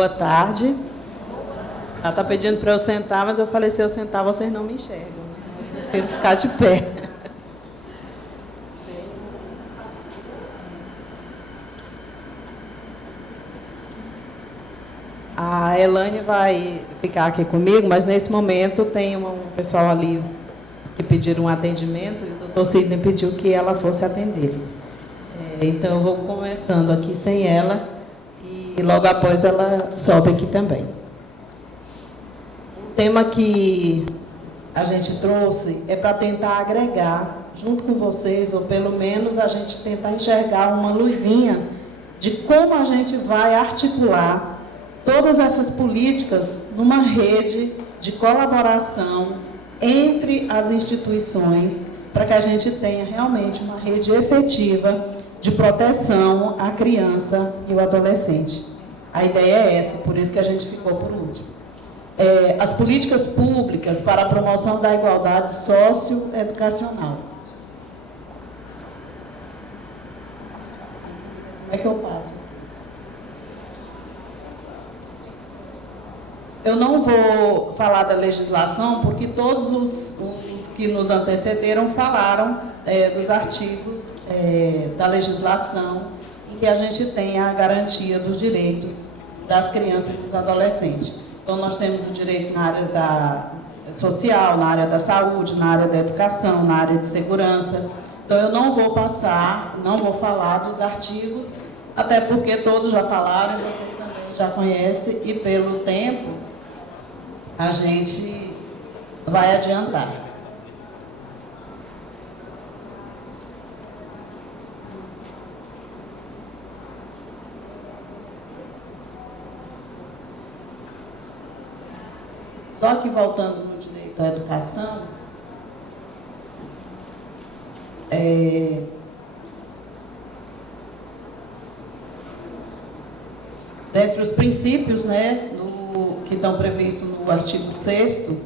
Boa tarde. Ela está pedindo para eu sentar, mas eu falei, se eu sentar, vocês não me enxergam. Eu prefiro ficar de pé. A Elaine vai ficar aqui comigo, mas nesse momento tem um pessoal ali que pediram um atendimento e o doutor Sidney pediu que ela fosse atendê-los. Então, eu vou começando aqui sem ela e logo após ela sobe aqui também. O tema que a gente trouxe é para tentar agregar, junto com vocês, ou pelo menos a gente tentar enxergar uma luzinha de como a gente vai articular todas essas políticas numa rede de colaboração entre as instituições, para que a gente tenha realmente uma rede efetiva de proteção à criança e ao adolescente. A ideia é essa, por isso que a gente ficou por último. As políticas públicas para a promoção da igualdade socioeducacional. Como é que eu passo? Eu não vou falar da legislação, porque todos os que nos antecederam falaram dos artigos da legislação em que a gente tem a garantia dos direitos das crianças e dos adolescentes. Então, nós temos o direito na área da social, na área da saúde, na área da educação, na área de segurança. Então, eu não vou falar dos artigos, até porque todos já falaram e vocês também já conhecem, e pelo tempo a gente vai adiantar. Só que voltando no direito à educação, dentre os princípios, que estão previstos no artigo 6º,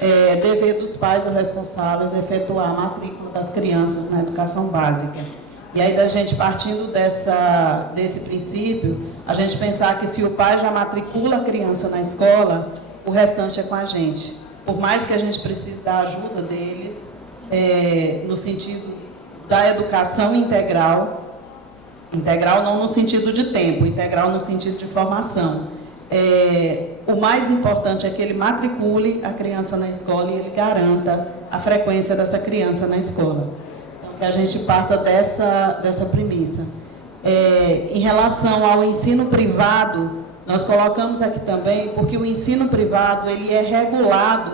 é dever dos pais ou responsáveis efetuar a matrícula das crianças na educação básica. E aí, da gente partindo desse princípio, a gente pensar que se o pai já matricula a criança na escola, o restante é com a gente. Por mais que a gente precise da ajuda deles, no sentido da educação integral não no sentido de tempo, integral no sentido de formação. O mais importante é que ele matricule a criança na escola e ele garanta a frequência dessa criança na escola. Então, que a gente parta dessa premissa. Em relação ao ensino privado, nós colocamos aqui também, porque o ensino privado ele é regulado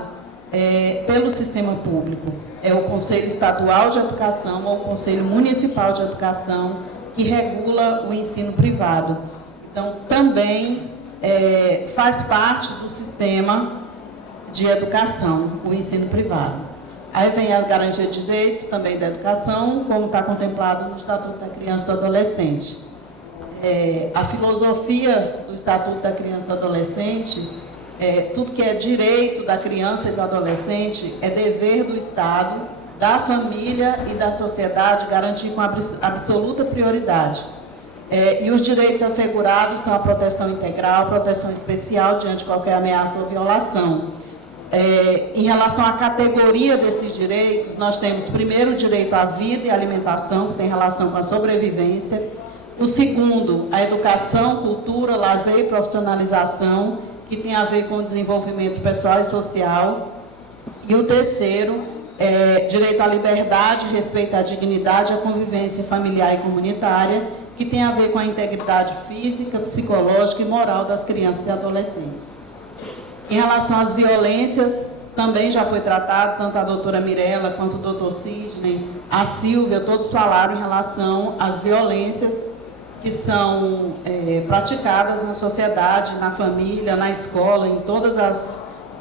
pelo sistema público. É o Conselho Estadual de Educação ou o Conselho Municipal de Educação que regula o ensino privado. Então, também faz parte do sistema de educação, o ensino privado. Aí vem a garantia de direito também da educação, como está contemplado no Estatuto da Criança e do Adolescente. A filosofia do Estatuto da Criança e do Adolescente, tudo que é direito da criança e do adolescente é dever do Estado, da família e da sociedade garantir com absoluta prioridade. E os direitos assegurados são a proteção integral, a proteção especial diante de qualquer ameaça ou violação. Em relação à categoria desses direitos, nós temos primeiro o direito à vida e à alimentação, que tem relação com a sobrevivência. O segundo, a educação, cultura, lazer e profissionalização, que tem a ver com o desenvolvimento pessoal e social. E o terceiro, direito à liberdade, respeito à dignidade, à convivência familiar e comunitária, que tem a ver com a integridade física, psicológica e moral das crianças e adolescentes. Em relação às violências, também já foi tratado, tanto a doutora Mirella quanto o doutor Sidney, a Silvia, todos falaram em relação às violências que são praticadas na sociedade, na família, na escola, em todos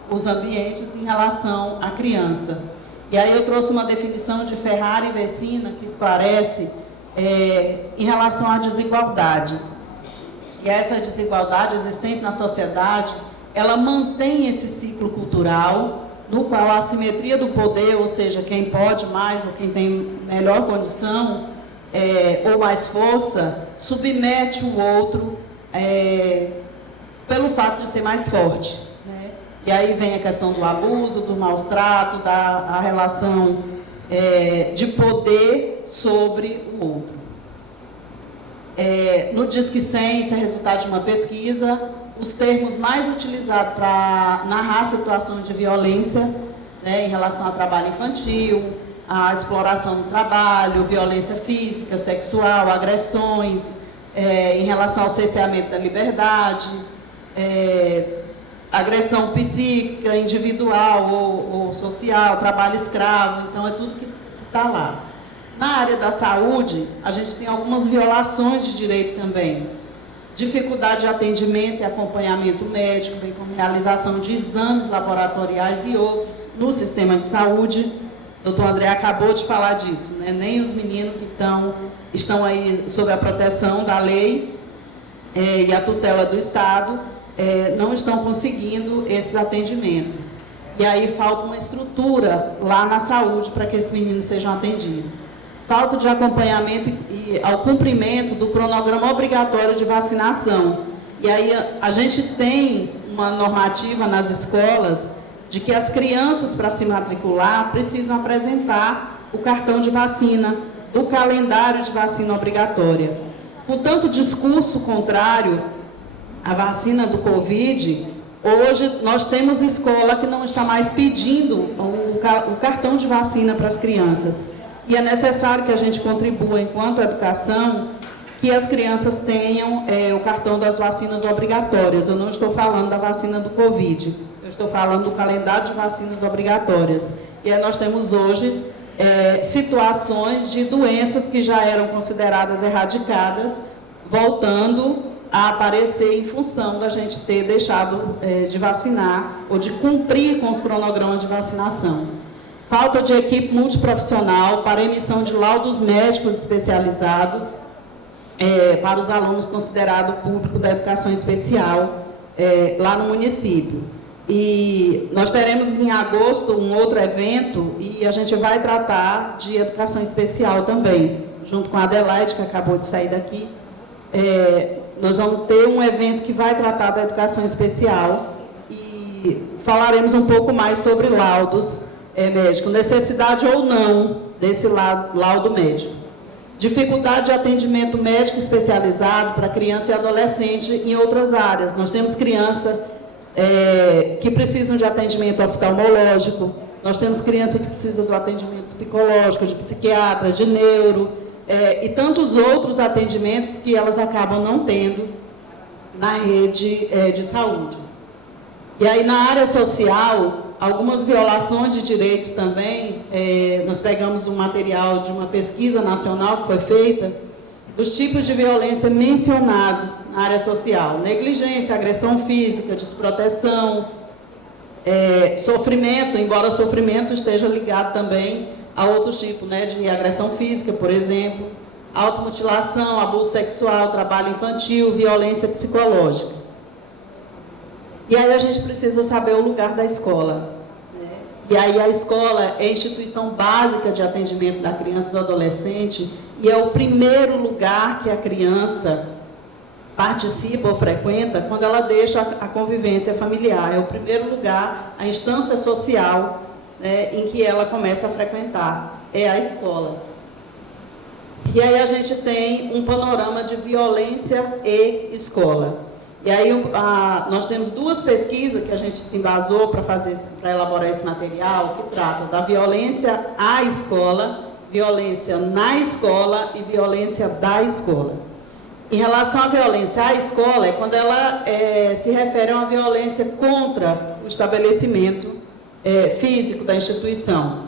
os ambientes em relação à criança. E aí eu trouxe uma definição de Ferrari e Vecina, que esclarece em relação a desigualdades. E essa desigualdade existente na sociedade, ela mantém esse ciclo cultural, no qual a assimetria do poder, ou seja, quem pode mais ou quem tem melhor condição ou mais força, submete o outro pelo fato de ser mais forte, né? E aí vem a questão do abuso, do maus trato, a relação de poder sobre o outro. No Disque 100, isso é resultado de uma pesquisa, os termos mais utilizados para narrar situações de violência, né, em relação ao trabalho infantil, a exploração do trabalho, violência física, sexual, agressões, em relação ao cerceamento da liberdade, agressão psíquica, individual ou social, trabalho escravo, então é tudo que está lá. Na área da saúde, a gente tem algumas violações de direito também. Dificuldade de atendimento e acompanhamento médico, bem como realização de exames laboratoriais e outros no sistema de saúde. O doutor André acabou de falar disso, né? Nem os meninos que estão aí sob a proteção da lei e a tutela do Estado não estão conseguindo esses atendimentos. E aí falta uma estrutura lá na saúde para que esses meninos sejam atendidos. Falta de acompanhamento e ao cumprimento do cronograma obrigatório de vacinação. E aí a gente tem uma normativa nas escolas de que as crianças, para se matricular, precisam apresentar o cartão de vacina, o calendário de vacina obrigatória. Com tanto discurso contrário à vacina do Covid, hoje nós temos escola que não está mais pedindo o cartão de vacina para as crianças. E é necessário que a gente contribua, enquanto educação, que as crianças tenham o cartão das vacinas obrigatórias. Eu não estou falando da vacina do Covid, eu estou falando do calendário de vacinas obrigatórias. E aí nós temos hoje situações de doenças que já eram consideradas erradicadas, voltando a aparecer em função da gente ter deixado de vacinar ou de cumprir com os cronogramas de vacinação. Falta de equipe multiprofissional para emissão de laudos médicos especializados para os alunos considerados público da educação especial lá no município. E nós teremos em agosto um outro evento e a gente vai tratar de educação especial também, junto com a Adelaide, que acabou de sair daqui. Nós vamos ter um evento que vai tratar da educação especial e falaremos um pouco mais sobre laudos médico, necessidade ou não desse laudo médico. Dificuldade de atendimento médico especializado para criança e adolescente em outras áreas. Nós temos crianças que precisam de atendimento oftalmológico, nós temos crianças que precisam do atendimento psicológico, de psiquiatra, de neuro, e tantos outros atendimentos que elas acabam não tendo na rede de saúde. E aí, na área social, algumas violações de direito também, nós pegamos um material de uma pesquisa nacional que foi feita, dos tipos de violência mencionados na área social: negligência, agressão física, desproteção, sofrimento, embora sofrimento esteja ligado também a outros tipos, né, de agressão física, por exemplo, automutilação, abuso sexual, trabalho infantil, violência psicológica. E aí a gente precisa saber o lugar da escola, né? E aí a escola é a instituição básica de atendimento da criança e do adolescente e é o primeiro lugar que a criança participa ou frequenta quando ela deixa a convivência familiar. É o primeiro lugar, a instância social, né, em que ela começa a frequentar, é a escola. E aí a gente tem um panorama de violência e escola. E aí nós temos duas pesquisas que a gente se embasou para elaborar esse material, que trata da violência à escola, violência na escola e violência da escola. Em relação à violência à escola, é quando ela se refere a uma violência contra o estabelecimento físico da instituição.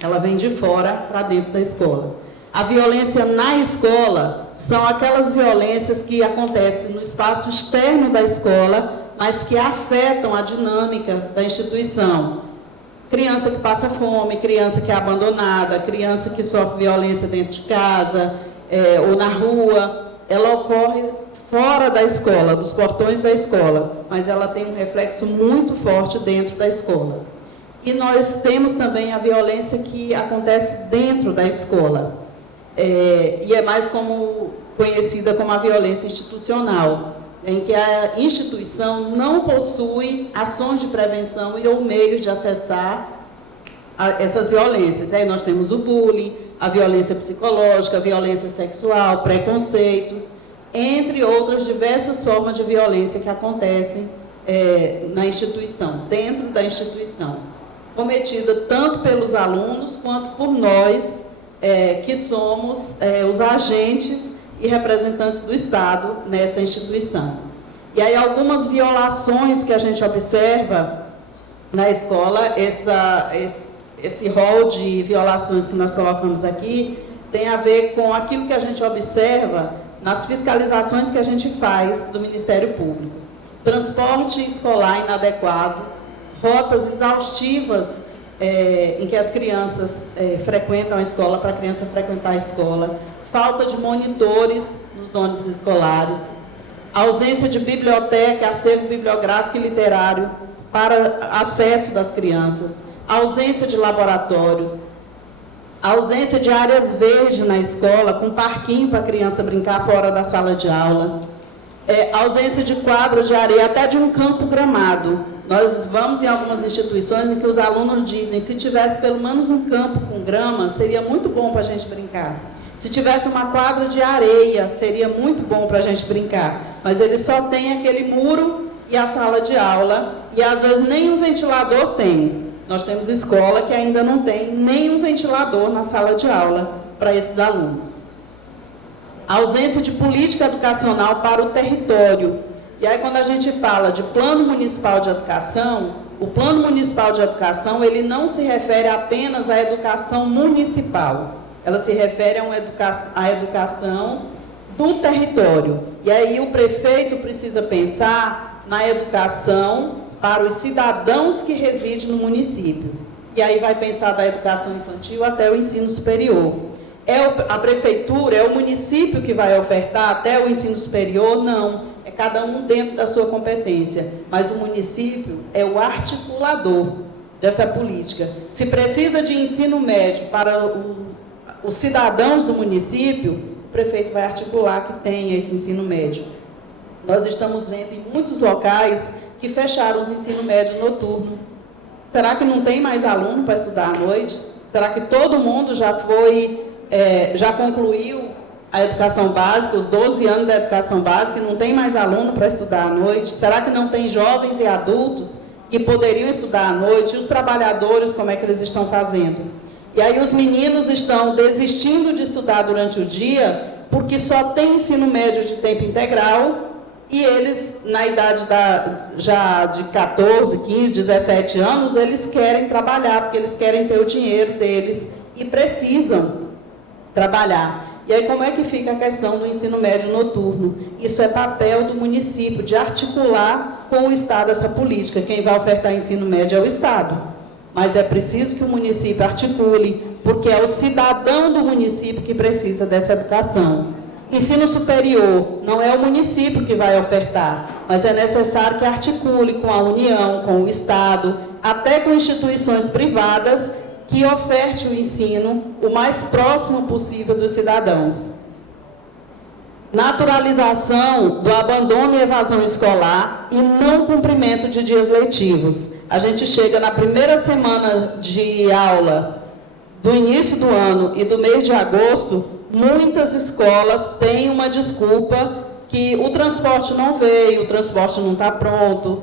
Ela vem de fora para dentro da escola. A violência na escola são aquelas violências que acontecem no espaço externo da escola, mas que afetam a dinâmica da instituição. Criança que passa fome, criança que é abandonada, criança que sofre violência dentro de casa ou na rua, ela ocorre fora da escola, dos portões da escola, mas ela tem um reflexo muito forte dentro da escola. E nós temos também a violência que acontece dentro da escola. E é mais conhecida como a violência institucional, em que a instituição não possui ações de prevenção e ou meios de acessar essas violências. Aí nós temos o bullying, a violência psicológica, a violência sexual, preconceitos, entre outras diversas formas de violência que acontecem na instituição, dentro da instituição, cometida tanto pelos alunos quanto por nós, que somos os agentes e representantes do Estado nessa instituição. E aí algumas violações que a gente observa na escola, esse rol de violações que nós colocamos aqui, tem a ver com aquilo que a gente observa nas fiscalizações que a gente faz do Ministério Público. Transporte escolar inadequado, rotas exaustivas em que as crianças frequentam a escola, para a criança frequentar a escola, falta de monitores nos ônibus escolares, ausência de biblioteca, acervo bibliográfico e literário para acesso das crianças, ausência de laboratórios, ausência de áreas verdes na escola, com parquinho para a criança brincar fora da sala de aula, ausência de quadro de areia, até de um campo gramado. Nós vamos em algumas instituições em que os alunos dizem, se tivesse pelo menos um campo com grama, seria muito bom para a gente brincar. Se tivesse uma quadra de areia, seria muito bom para a gente brincar. Mas eles só têm aquele muro e a sala de aula, e às vezes nem um ventilador tem. Nós temos escola que ainda não tem nenhum ventilador na sala de aula para esses alunos. A ausência de política educacional para o território. E aí, quando a gente fala de plano municipal de educação, o plano municipal de educação, ele não se refere apenas à educação municipal. Ela se refere à educação do território. E aí o prefeito precisa pensar na educação para os cidadãos que residem no município. E aí vai pensar da educação infantil até o ensino superior. A prefeitura, é o município que vai ofertar até o ensino superior? Não. É cada um dentro da sua competência. Mas o município é o articulador dessa política. Se precisa de ensino médio para os cidadãos do município, o prefeito vai articular que tenha esse ensino médio. Nós estamos vendo em muitos locais que fecharam os ensino médio noturno. Será que não tem mais aluno para estudar à noite? Será que todo mundo já concluiu a educação básica, os 12 anos da educação básica, e não tem mais aluno para estudar à noite? Será que não tem jovens e adultos que poderiam estudar à noite? E os trabalhadores, como é que eles estão fazendo? E aí os meninos estão desistindo de estudar durante o dia porque só tem ensino médio de tempo integral e eles, na idade já de 14, 15, 17 anos, eles querem trabalhar, porque eles querem ter o dinheiro deles e precisam trabalhar. E aí como é que fica a questão do ensino médio noturno? Isso é papel do município, de articular com o Estado essa política. Quem vai ofertar ensino médio é o Estado. Mas é preciso que o município articule, porque é o cidadão do município que precisa dessa educação. Ensino superior, não é o município que vai ofertar, mas é necessário que articule com a União, com o Estado, até com instituições privadas, que oferte o ensino o mais próximo possível dos cidadãos. Naturalização do abandono e evasão escolar e não cumprimento de dias letivos. A gente chega na primeira semana de aula do início do ano e do mês de agosto, muitas escolas têm uma desculpa que o transporte não veio, o transporte não está pronto,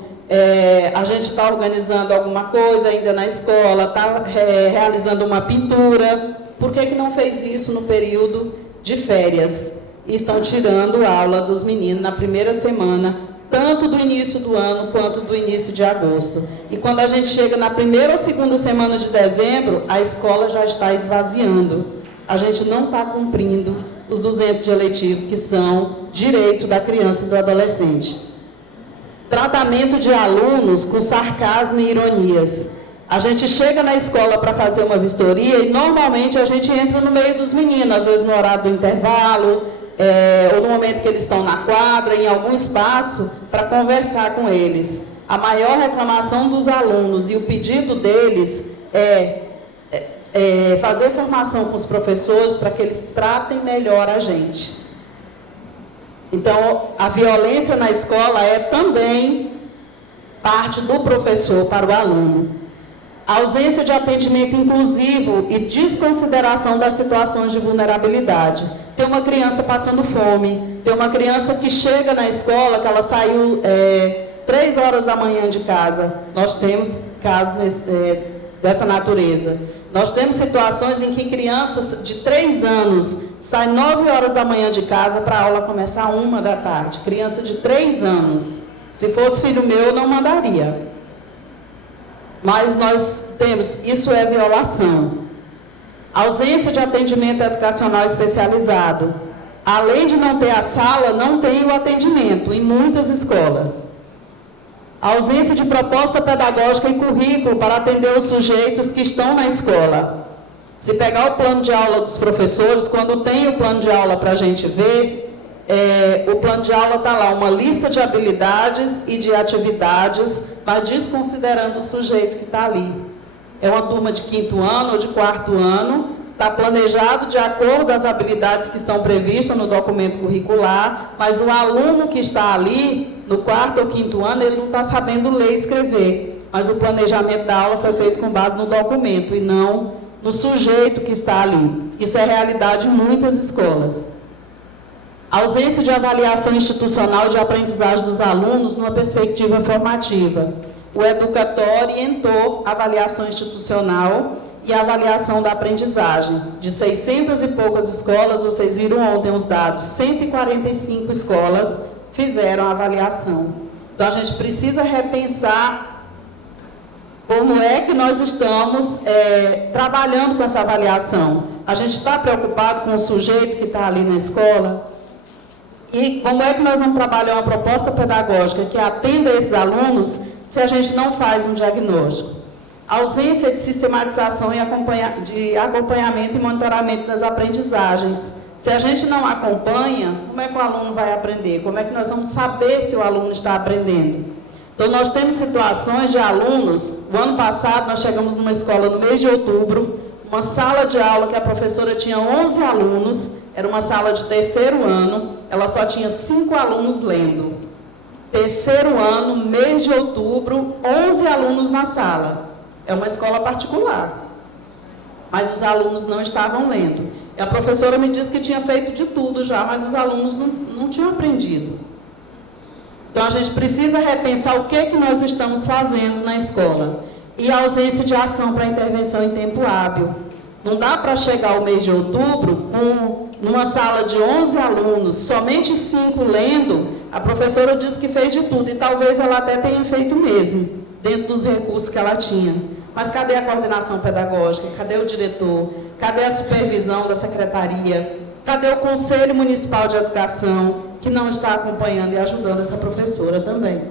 a gente está organizando alguma coisa ainda na escola, está realizando uma pintura. Por que não fez isso no período de férias? E estão tirando aula dos meninos na primeira semana, tanto do início do ano quanto do início de agosto. E quando a gente chega na primeira ou segunda semana de dezembro, a escola já está esvaziando. A gente não está cumprindo os 200 de eletivo, que são direito da criança e do adolescente. Tratamento de alunos com sarcasmo e ironias. A gente chega na escola para fazer uma vistoria e normalmente a gente entra no meio dos meninos, às vezes no horário do intervalo, ou no momento que eles estão na quadra, em algum espaço, para conversar com eles. A maior reclamação dos alunos e o pedido deles é fazer formação com os professores para que eles tratem melhor a gente. Então, a violência na escola é também parte do professor para o aluno. A ausência de atendimento inclusivo e desconsideração das situações de vulnerabilidade. Tem uma criança passando fome, tem uma criança que chega na escola, que ela saiu 3 horas da manhã de casa. Nós temos casos dessa natureza. Nós temos situações em que crianças de 3 anos saem 9 horas da manhã de casa para a aula começar 1 da tarde. Criança de 3 anos. Se fosse filho meu, eu não mandaria. Mas nós temos, isso é violação. Ausência de atendimento educacional especializado. Além de não ter a sala, não tem o atendimento em muitas escolas. A ausência de proposta pedagógica e currículo para atender os sujeitos que estão na escola. Se pegar o plano de aula dos professores, quando tem o plano de aula para a gente ver, o plano de aula está lá, uma lista de habilidades e de atividades, mas desconsiderando o sujeito que está ali. É uma turma de 5º ano ou de 4º ano, está planejado de acordo com as habilidades que estão previstas no documento curricular, mas o aluno que está ali, no 4º ou 5º ano, ele não está sabendo ler e escrever. Mas o planejamento da aula foi feito com base no documento e não no sujeito que está ali. Isso é realidade em muitas escolas. A ausência de avaliação institucional de aprendizagem dos alunos numa perspectiva formativa. O educator orientou a avaliação institucional e a avaliação da aprendizagem. De 600 e poucas escolas, vocês viram ontem os dados, 145 escolas fizeram a avaliação. Então, a gente precisa repensar como é que nós estamos trabalhando com essa avaliação. A gente está preocupado com o sujeito que está ali na escola? E como é que nós vamos trabalhar uma proposta pedagógica que atenda esses alunos se a gente não faz um diagnóstico? Ausência de sistematização e de acompanhamento e monitoramento das aprendizagens. Se a gente não acompanha, como é que o aluno vai aprender? Como é que nós vamos saber se o aluno está aprendendo? Então, nós temos situações de alunos. O ano passado, nós chegamos numa escola no mês de outubro, uma sala de aula que a professora tinha 11 alunos, era uma sala de 3º ano, ela só tinha 5 alunos lendo. 3º ano, mês de outubro, 11 alunos na sala. É uma escola particular. Mas os alunos não estavam lendo. E a professora me disse que tinha feito de tudo já, mas os alunos não tinham aprendido. Então, a gente precisa repensar o que nós estamos fazendo na escola. E a ausência de ação para intervenção em tempo hábil. Não dá para chegar ao mês de outubro numa sala de 11 alunos, somente 5 lendo. A professora disse que fez de tudo, e talvez ela até tenha feito mesmo, dentro dos recursos que ela tinha. Mas cadê a coordenação pedagógica? Cadê o diretor? Cadê a supervisão da secretaria? Cadê o Conselho Municipal de Educação, que não está acompanhando e ajudando essa professora também?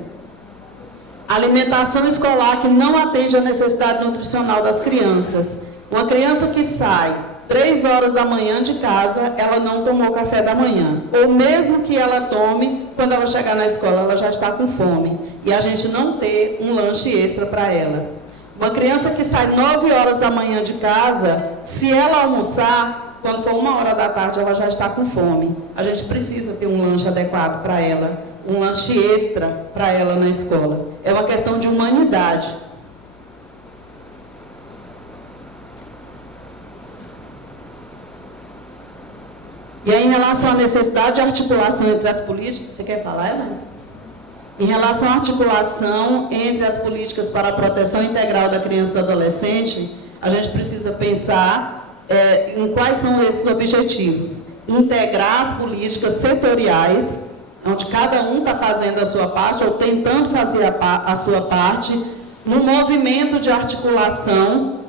Alimentação escolar que não atende à necessidade nutricional das crianças. Uma criança que sai 3 horas da manhã de casa, ela não tomou café da manhã. Ou mesmo que ela tome, quando ela chegar na escola, ela já está com fome. E a gente não ter um lanche extra para ela. Uma criança que sai 9 horas da manhã de casa, se ela almoçar, quando for 1 hora da tarde, ela já está com fome. A gente precisa ter um lanche adequado para ela, um lanche extra para ela na escola. É uma questão de humanidade. E aí, em relação à necessidade de articulação entre as políticas, você quer falar, Helena? Em relação à articulação entre as políticas para a proteção integral da criança e do adolescente, a gente precisa pensar em quais são esses objetivos. Integrar as políticas setoriais, onde cada um está fazendo a sua parte, ou tentando fazer a sua parte, no movimento de articulação,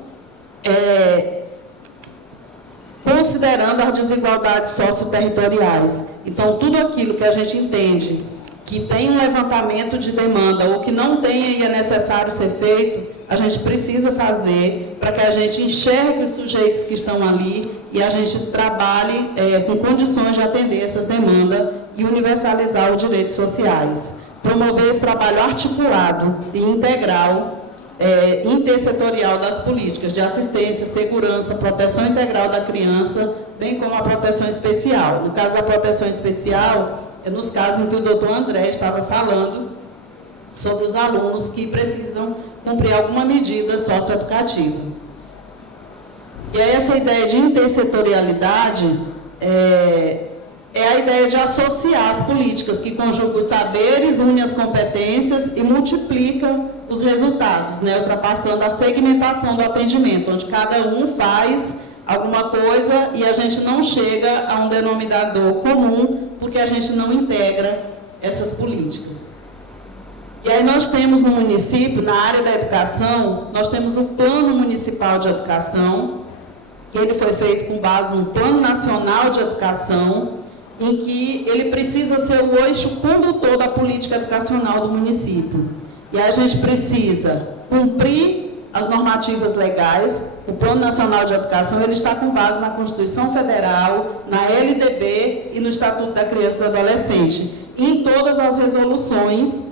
considerando as desigualdades socioterritoriais. Então, tudo aquilo que a gente entende que tem um levantamento de demanda ou que não tem e é necessário ser feito, a gente precisa fazer para que a gente enxergue os sujeitos que estão ali e a gente trabalhe com condições de atender essas demandas e universalizar os direitos sociais. Promover esse trabalho articulado e integral, intersetorial das políticas de assistência, segurança, proteção integral da criança, bem como a proteção especial. No caso da proteção especial, nos casos em que o doutor André estava falando sobre os alunos que precisam cumprir alguma medida socioeducativa. E aí essa ideia de intersetorialidade é a ideia de associar as políticas que conjugam os saberes, une as competências e multiplica os resultados, né, ultrapassando a segmentação do atendimento, onde cada um faz alguma coisa e a gente não chega a um denominador comum, porque a gente não integra essas políticas. E aí nós temos no município, na área da educação, nós temos o Plano Municipal de Educação, que ele foi feito com base no Plano Nacional de Educação, em que ele precisa ser o eixo condutor da política educacional do município. E aí a gente precisa cumprir as normativas legais. O Plano Nacional de Educação ele está com base na Constituição Federal, na LDB e no Estatuto da Criança e do Adolescente, e em todas as resoluções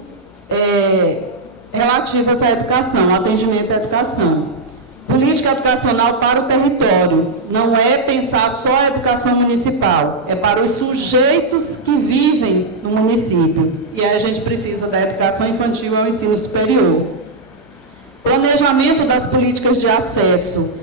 relativas à educação, atendimento à educação. Política educacional para o território não é pensar só a educação municipal, é para os sujeitos que vivem no município. E aí a gente precisa da educação infantil ao ensino superior. Planejamento das políticas de acesso.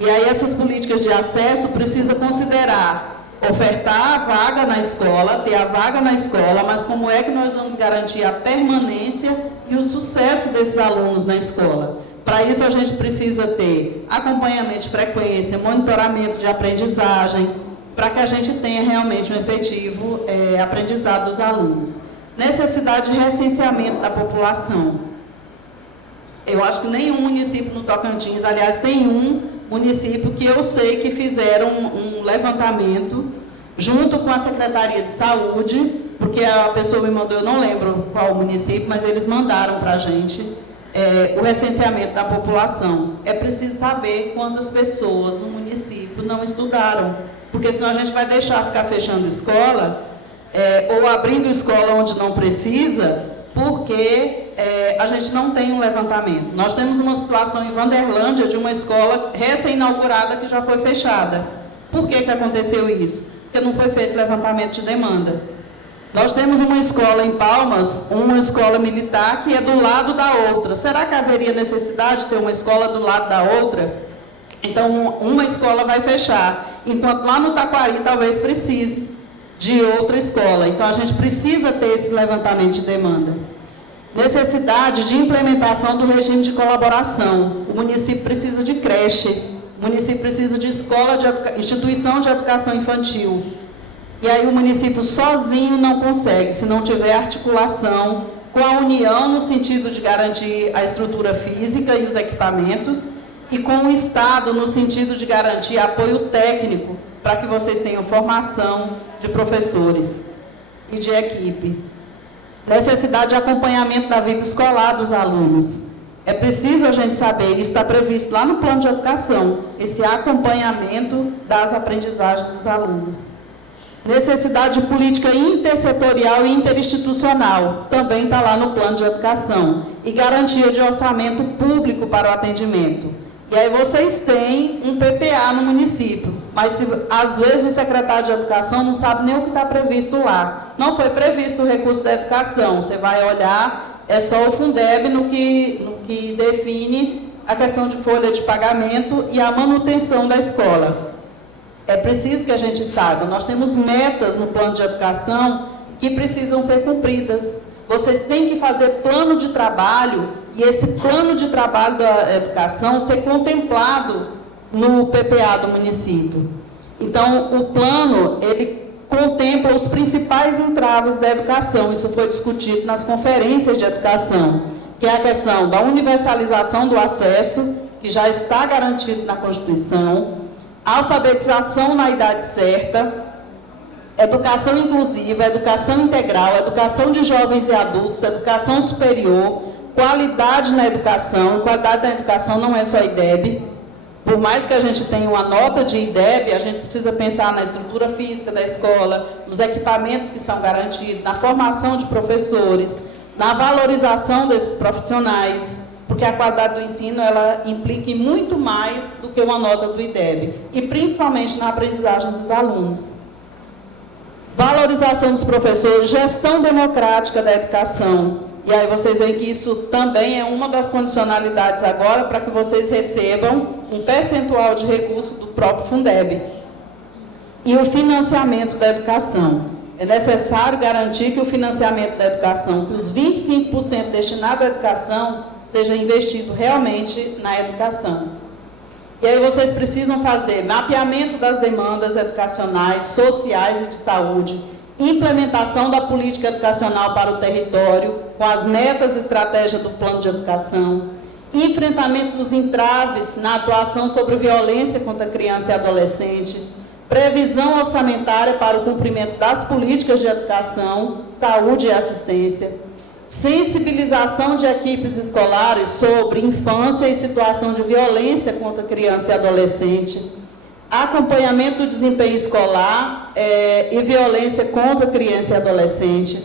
E aí essas políticas de acesso precisa considerar ofertar a vaga na escola, ter a vaga na escola, mas como é que nós vamos garantir a permanência e o sucesso desses alunos na escola? Para isso, a gente precisa ter acompanhamento de frequência, monitoramento de aprendizagem, para que a gente tenha realmente um efetivo aprendizado dos alunos. Necessidade de recenseamento da população. Eu acho que nenhum município no Tocantins, aliás, tem um município que eu sei que fizeram um levantamento junto com a Secretaria de Saúde, porque a pessoa me mandou, eu não lembro qual município, mas eles mandaram para a gente o recenseamento da população. É preciso saber quantas pessoas no município não estudaram, porque senão a gente vai deixar ficar fechando escola ou abrindo escola onde não precisa, porque a gente não tem um levantamento. Nós temos uma situação em Vanderlândia de uma escola recém-inaugurada que já foi fechada. Por que aconteceu isso? Porque não foi feito levantamento de demanda. Nós temos uma escola em Palmas, uma escola militar, que é do lado da outra. Será que haveria necessidade de ter uma escola do lado da outra? Então, uma escola vai fechar, enquanto lá no Taquari talvez precise de outra escola. Então, a gente precisa ter esse levantamento de demanda. Necessidade de implementação do regime de colaboração. O município precisa de creche, o município precisa de escola, instituição de educação infantil. E aí o município sozinho não consegue, se não tiver articulação com a União, no sentido de garantir a estrutura física e os equipamentos, e com o Estado, no sentido de garantir apoio técnico, para que vocês tenham formação de professores e de equipe. Necessidade de acompanhamento da vida escolar dos alunos. É preciso a gente saber, isso está previsto lá no plano de educação, esse acompanhamento das aprendizagens dos alunos. Necessidade de política intersetorial e interinstitucional, também está lá no plano de educação. E garantia de orçamento público para o atendimento. E aí vocês têm um PPA no município, mas às vezes o secretário de educação não sabe nem o que está previsto lá. Não foi previsto o recurso da educação, você vai olhar, é só o Fundeb no que define a questão de folha de pagamento e a manutenção da escola. É preciso que a gente saiba, nós temos metas no plano de educação que precisam ser cumpridas. Vocês têm que fazer plano de trabalho e esse plano de trabalho da educação ser contemplado no PPA do município. Então, o plano, ele contempla os principais entraves da educação. Isso foi discutido nas conferências de educação, que é a questão da universalização do acesso, que já está garantido na Constituição, alfabetização na idade certa, educação inclusiva, educação integral, educação de jovens e adultos, educação superior, qualidade na educação. Qualidade na educação não é só IDEB. Por mais que a gente tenha uma nota de IDEB, a gente precisa pensar na estrutura física da escola, nos equipamentos que são garantidos, na formação de professores, na valorização desses profissionais, porque a qualidade do ensino ela implica em muito mais do que uma nota do IDEB, e principalmente na aprendizagem dos alunos. Valorização dos professores, gestão democrática da educação. E aí vocês veem que isso também é uma das condicionalidades agora para que vocês recebam um percentual de recurso do próprio Fundeb. E o financiamento da educação. É necessário garantir que o financiamento da educação, que os 25% destinados à educação, seja investido realmente na educação. E aí vocês precisam fazer mapeamento das demandas educacionais, sociais e de saúde, implementação da política educacional para o território, com as metas e estratégias do plano de educação, enfrentamento dos entraves na atuação sobre violência contra criança e adolescente, previsão orçamentária para o cumprimento das políticas de educação, saúde e assistência, sensibilização de equipes escolares sobre infância e situação de violência contra criança e adolescente, acompanhamento do desempenho escolar e violência contra criança e adolescente,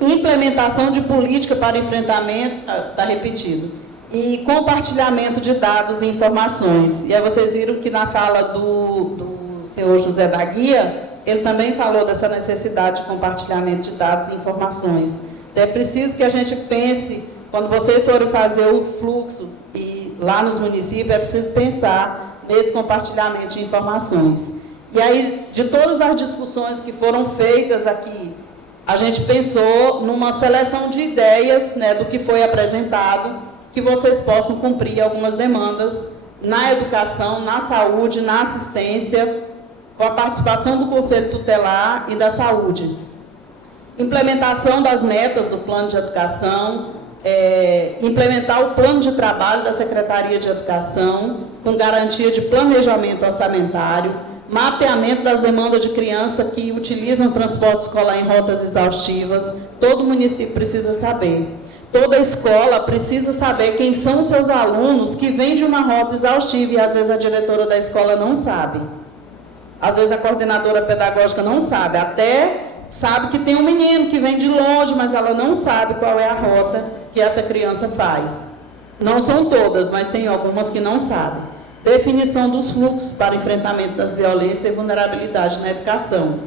implementação de política para enfrentamento, está repetido, e compartilhamento de dados e informações. E aí vocês viram que na fala do senhor José da Guia, ele também falou dessa necessidade de compartilhamento de dados e informações. É preciso que a gente pense, quando vocês forem fazer o fluxo e lá nos municípios, é preciso pensar nesse compartilhamento de informações. E aí, de todas as discussões que foram feitas aqui, a gente pensou numa seleção de ideias, né, do que foi apresentado, que vocês possam cumprir algumas demandas na educação, na saúde, na assistência, com a participação do Conselho Tutelar e da Saúde. Implementação das metas do plano de educação, implementar o plano de trabalho da Secretaria de Educação, com garantia de planejamento orçamentário, mapeamento das demandas de criança que utilizam transporte escolar em rotas exaustivas. Todo município precisa saber. Toda escola precisa saber quem são os seus alunos que vêm de uma rota exaustiva e às vezes a diretora da escola não sabe. Às vezes a coordenadora pedagógica não sabe. Até sabe que tem um menino que vem de longe, mas ela não sabe qual é a rota que essa criança faz. Não são todas, mas tem algumas que não sabem. Definição dos fluxos para enfrentamento das violências e vulnerabilidade na educação.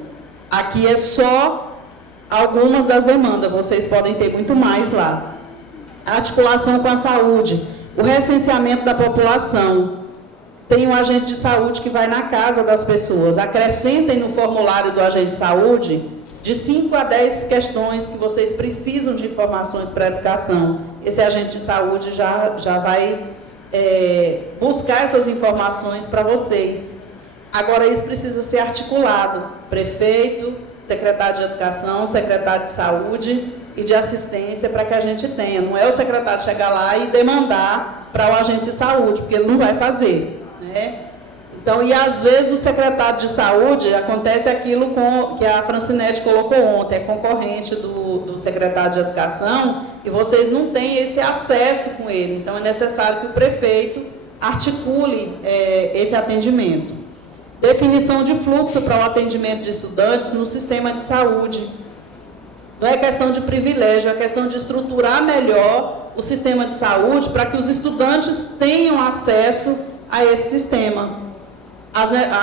Aqui é só algumas das demandas, vocês podem ter muito mais lá. Articulação com a saúde, o recenseamento da população. Tem um agente de saúde que vai na casa das pessoas. Acrescentem no formulário do agente de saúde de 5 a 10 questões que vocês precisam de informações para a educação. Esse agente de saúde já vai buscar essas informações para vocês. Agora, isso precisa ser articulado. Prefeito, secretário de Educação, secretário de Saúde e de Assistência, para que a gente tenha. Não é o secretário chegar lá e demandar para o agente de saúde, porque ele não vai fazer, né? Então, e às vezes o secretário de Saúde, acontece aquilo que a Francinete colocou ontem, é concorrente do secretário de Educação, e vocês não têm esse acesso com ele. Então, é necessário que o prefeito articule esse atendimento. Definição de fluxo para o atendimento de estudantes no sistema de saúde. Não é questão de privilégio, é questão de estruturar melhor o sistema de saúde para que os estudantes tenham acesso a esse sistema,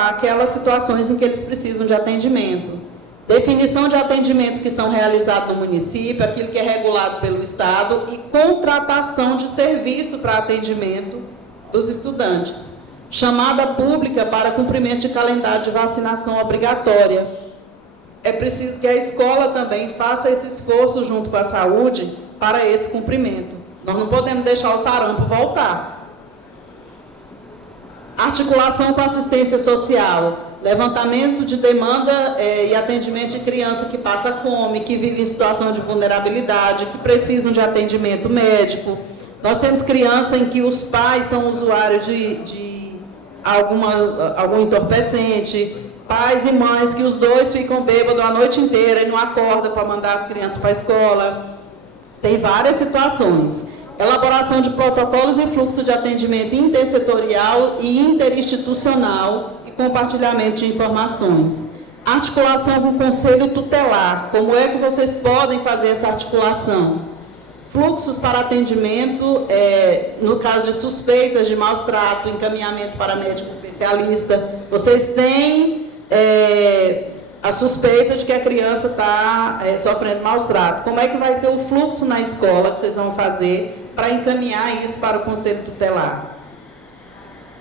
aquelas situações em que eles precisam de atendimento. Definição de atendimentos que são realizados no município, aquilo que é regulado pelo Estado, e contratação de serviço para atendimento dos estudantes. Chamada pública para cumprimento de calendário de vacinação obrigatória. É preciso que a escola também faça esse esforço junto com a saúde para esse cumprimento. Nós não podemos deixar o sarampo voltar. Articulação com assistência social, levantamento de demanda e atendimento de criança que passa fome, que vive em situação de vulnerabilidade, que precisam de atendimento médico. Nós temos criança em que os pais são usuários de algum entorpecente, pais e mães que os dois ficam bêbados a noite inteira e não acordam para mandar as crianças para a escola. Tem várias situações. Elaboração de protocolos e fluxo de atendimento intersetorial e interinstitucional e compartilhamento de informações. Articulação com o Conselho Tutelar. Como é que vocês podem fazer essa articulação? Fluxos para atendimento, no caso de suspeitas de maus tratos, encaminhamento para médico especialista. Vocês têm a suspeita de que a criança está sofrendo maus tratos. Como é que vai ser o fluxo na escola que vocês vão fazer para encaminhar isso para o Conselho Tutelar?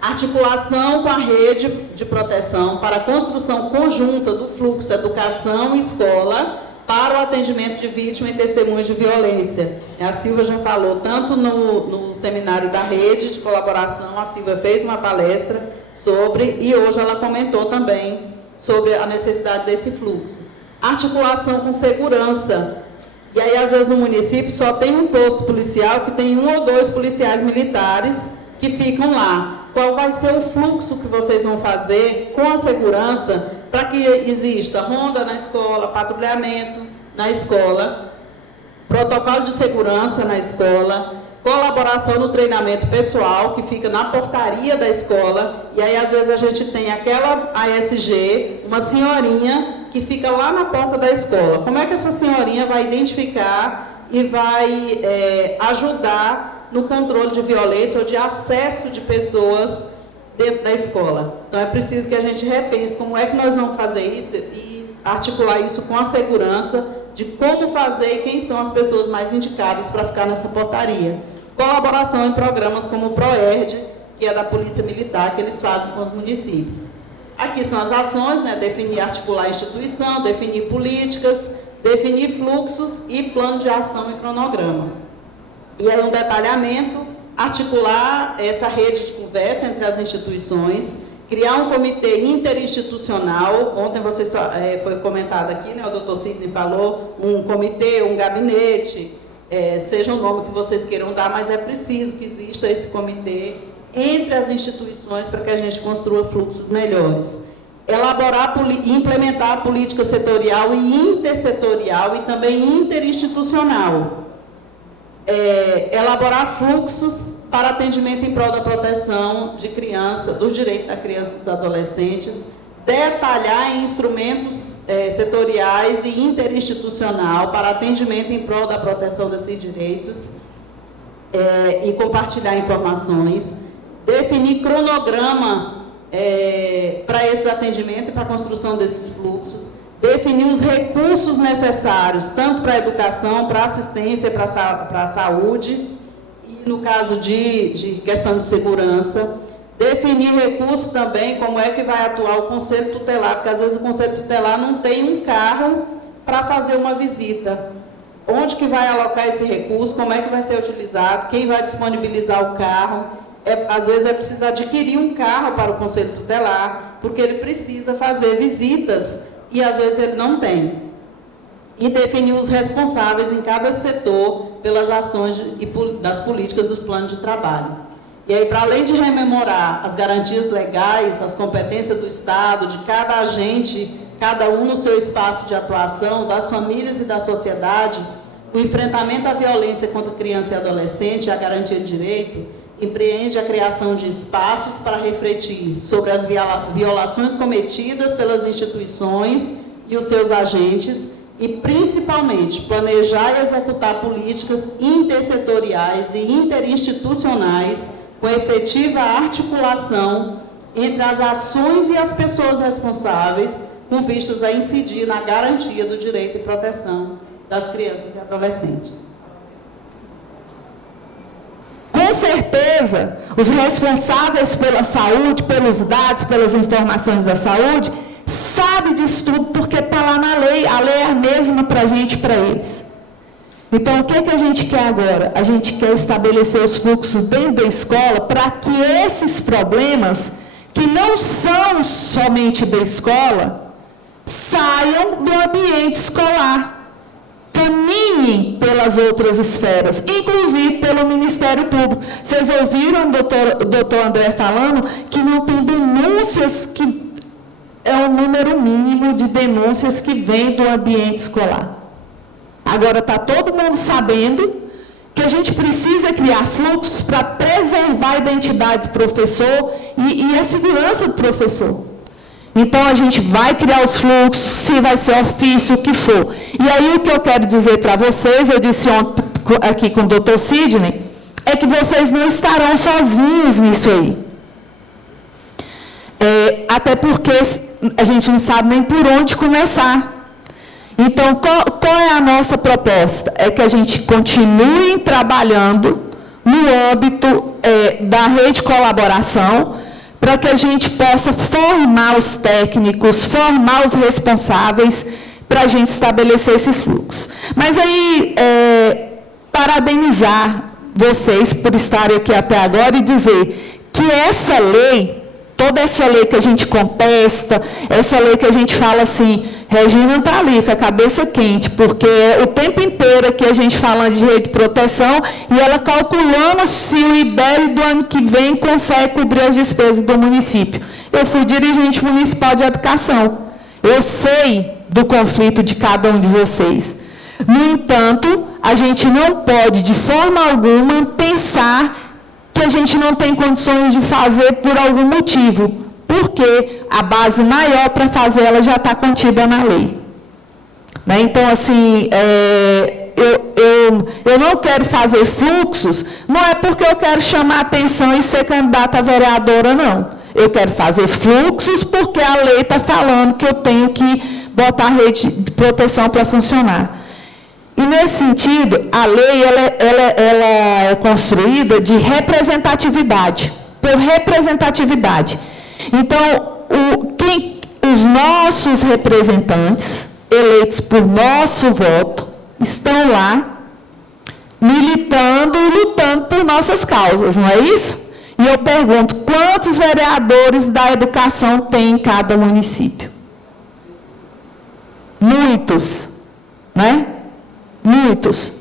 Articulação com a rede de proteção para a construção conjunta do fluxo educação e escola para o atendimento de vítima e testemunhas de violência. A Silvia já falou, tanto no seminário da rede de colaboração, a Silvia fez uma palestra sobre, e hoje ela comentou também sobre a necessidade desse fluxo. Articulação com segurança. E aí, às vezes, no município só tem um posto policial que tem 1 ou 2 policiais militares que ficam lá. Qual vai ser o fluxo que vocês vão fazer com a segurança para que exista ronda na escola, patrulhamento na escola, protocolo de segurança na escola, colaboração no treinamento pessoal, que fica na portaria da escola, e aí às vezes a gente tem aquela ASG, uma senhorinha que fica lá na porta da escola. Como é que essa senhorinha vai identificar e vai ajudar no controle de violência ou de acesso de pessoas dentro da escola? Então é preciso que a gente repense como é que nós vamos fazer isso e articular isso com a segurança de como fazer e quem são as pessoas mais indicadas para ficar nessa portaria. Colaboração em programas como o PROERD, que é da Polícia Militar, que eles fazem com os municípios. Aqui são as ações, né? Definir, articular a instituição, definir políticas, definir fluxos e plano de ação e cronograma. E aí um detalhamento, articular essa rede de conversa entre as instituições, criar um comitê interinstitucional. Ontem foi comentado aqui, né, o doutor Sidney falou, um comitê, um gabinete, seja o nome que vocês queiram dar, mas é preciso que exista esse comitê entre as instituições para que a gente construa fluxos melhores. Elaborar e implementar a política setorial e intersetorial e também interinstitucional. Elaborar fluxos para atendimento em prol da proteção de criança, dos direitos da criança e dos adolescentes, detalhar em instrumentos setoriais e interinstitucional para atendimento em prol da proteção desses direitos e compartilhar informações, definir cronograma para esse atendimento e para a construção desses fluxos, definir os recursos necessários, tanto para a educação, para a assistência, para a saúde, e no caso de questão de segurança, definir recursos também, como é que vai atuar o Conselho Tutelar, porque às vezes o Conselho Tutelar não tem um carro para fazer uma visita. Onde que vai alocar esse recurso, como é que vai ser utilizado, quem vai disponibilizar o carro. Às vezes é preciso adquirir um carro para o Conselho Tutelar, porque ele precisa fazer visitas e às vezes ele não tem. E definir os responsáveis em cada setor pelas ações das políticas dos planos de trabalho. E aí, para além de rememorar as garantias legais, as competências do Estado, de cada agente, cada um no seu espaço de atuação, das famílias e da sociedade, o enfrentamento à violência contra criança e adolescente e a garantia de direito, empreende a criação de espaços para refletir sobre as violações cometidas pelas instituições e os seus agentes e, principalmente, planejar e executar políticas intersetoriais e interinstitucionais com efetiva articulação entre as ações e as pessoas responsáveis, com vistas a incidir na garantia do direito e proteção das crianças e adolescentes. Com certeza, os responsáveis pela saúde, pelos dados, pelas informações da saúde, sabem disso tudo porque está lá na lei. A lei é a mesma para a gente e para eles. Então, o que a gente quer agora? A gente quer estabelecer os fluxos dentro da escola para que esses problemas, que não são somente da escola, saiam do ambiente escolar. Caminhem pelas outras esferas, inclusive pelo Ministério Público. Vocês ouviram o doutor André falando que não tem denúncias, que é o número mínimo de denúncias que vem do ambiente escolar. Agora está todo mundo sabendo que a gente precisa criar fluxos para preservar a identidade do professor e a segurança do professor. Então, a gente vai criar os fluxos, se vai ser ofício, o que for. E aí, o que eu quero dizer para vocês, eu disse ontem aqui com o doutor Sidney, é que vocês não estarão sozinhos nisso aí. até porque a gente não sabe nem por onde começar. Então, qual é a nossa proposta? É que a gente continue trabalhando no âmbito da rede de colaboração, para que a gente possa formar os técnicos, formar os responsáveis, para a gente estabelecer esses fluxos. Mas aí, parabenizar vocês por estarem aqui até agora e dizer que essa lei, toda essa lei que a gente contesta, essa lei que a gente fala assim, Regina está ali com a cabeça quente, porque o tempo inteiro aqui a gente falando de rede de proteção e ela calculando se o IBEL do ano que vem consegue cobrir as despesas do município. Eu fui dirigente municipal de educação. Eu sei do conflito de cada um de vocês. No entanto, a gente não pode, de forma alguma, pensar que a gente não tem condições de fazer por algum motivo, porque a base maior para fazer ela já está contida na lei. Né? Então, assim, eu não quero fazer fluxos, não é porque eu quero chamar atenção e ser candidata a vereadora, não. Eu quero fazer fluxos porque a lei está falando que eu tenho que botar a rede de proteção para funcionar. E, nesse sentido, a lei ela é construída de representatividade, por representatividade. Então, os nossos representantes, eleitos por nosso voto, estão lá, militando e lutando por nossas causas, não é isso? E eu pergunto, quantos vereadores da educação tem em cada município? Muitos, né? Muitos.